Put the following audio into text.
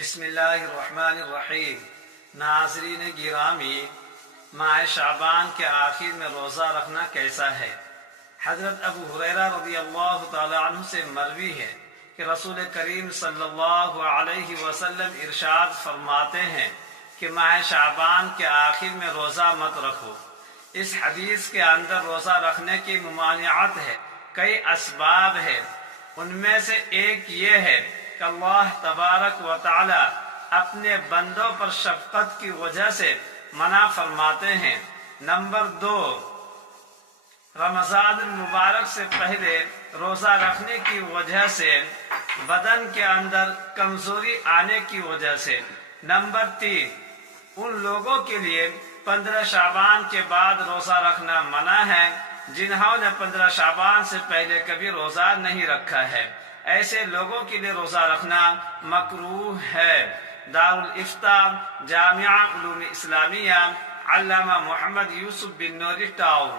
बिस्मिल्लाहिर्रहमानिर्रहीम। नाज़रीन गिरामी, माह शाबान के आखिर में रोज़ा रखना कैसा है? हज़रत अबू हुरैरा रज़ियल्लाहु ताला अन्हु से मरवी है कि रसूल करीम सल्लल्लाहु अलैहि वसल्लम इरशाद फरमाते हैं कि माह शाबान के आखिर में रोज़ा मत रखो। इस हदीस के अंदर रोज़ा रखने की मुमानियत है, कई असबाब है। उनमें से एक ये है कि अल्लाह तबारक व तआला अपने बंदों पर शफकत की वजह से मना फरमाते हैं। नंबर 2, रमज़ान मुबारक से पहले रोज़ा रखने की वजह से बदन के अंदर कमज़ोरी आने की वजह से। नंबर 3, उन लोगों के लिए 15 शाबान के बाद रोज़ा रखना मना है जिन्होंने 15 शाबान से पहले कभी रोज़ा नहीं रखा है। ऐसे लोगों के लिए रोज़ा रखना मकरूह है। दारुल इफ्ता जामिया उलूम इस्लामिया अल्लामा मोहम्मद यूसुफ बिन नूरी टाउन।